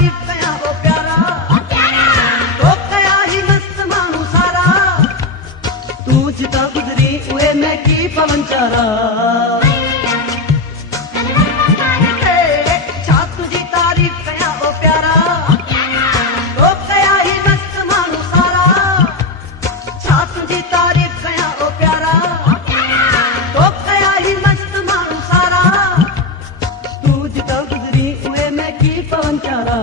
तारीफ कया ओ प्यारा तो कया ही मस्त मानू सारा तू जिता गुजरी उहे मैं की पवन चारा छा तुझी तारीफ कया ओ प्यारा तो कया ही मस्त मानू सारा छा तुझी तारीफ कया ओ प्यारा तो कया ही मस्त मानू सारा तू जिता गुजरी उहे मैं की पवन चारा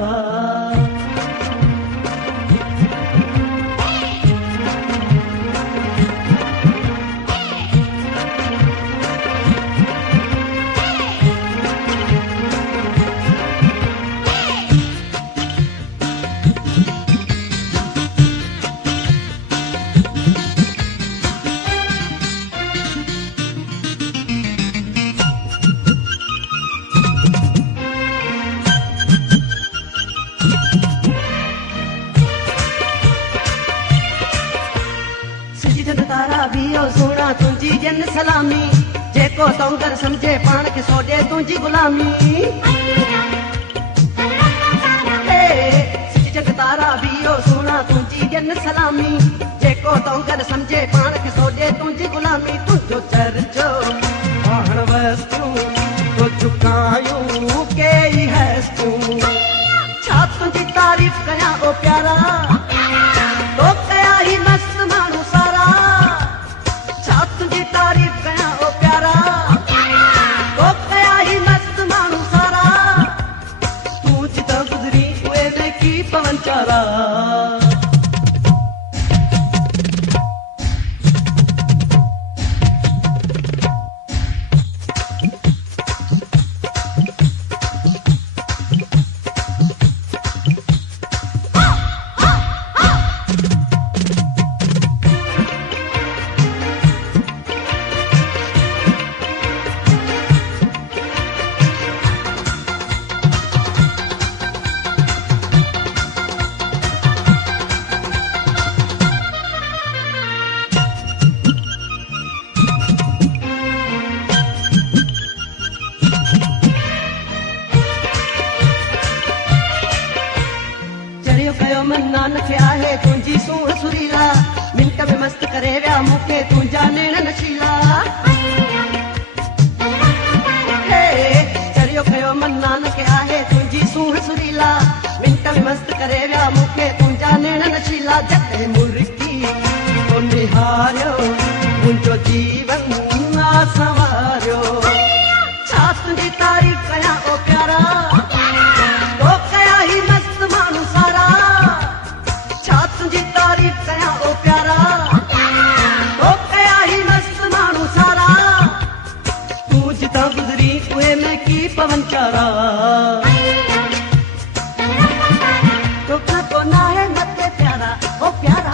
तारा भी ओ सोना तुझी जन सलामी जेको तौंगर समझे पान के सोडे तुझी गुलामी जग तारा भी ओ सोना तुझी जन सलामी जेको तौंगर समझे पान के सोडे तुझी गुलामी तुझो चर्चो पाण वस्तु तो झुकायूं के ही है तू छा तुझी तारीफ कया ओ प्यारा तो कया ही मस्त मानू सारा छा तुझी तारीफ कया ओ प्यारा तो कया ही मस्त मानू सारा तू जिता गुजरी उहे में की पवन चारा नानक आहे तुझी सूह सुरीला मिंट में मस्त करे विया मूंखे तुंहिंजा नेण नशीला चरियो कयो मन नानक आहे तुझी सूह सुरीला मिंट में मस्त करे विया मूंखे तुंहिंजा नेण नशीला जॾहिं मुर्गी तो निहारियो मुंहिंजो जीवन आ संवारियो छा तुंहिंजी तारीफ़ कया ओ प्यारा तो कया ही मस्त मानू सारा छा तुझी तारीफ कया ओ प्यारा तो कया ही मस्त मानू सारा तू जिता गुजरी उहे में की पवन चारा तो को ना है मते प्यारा ओ प्यारा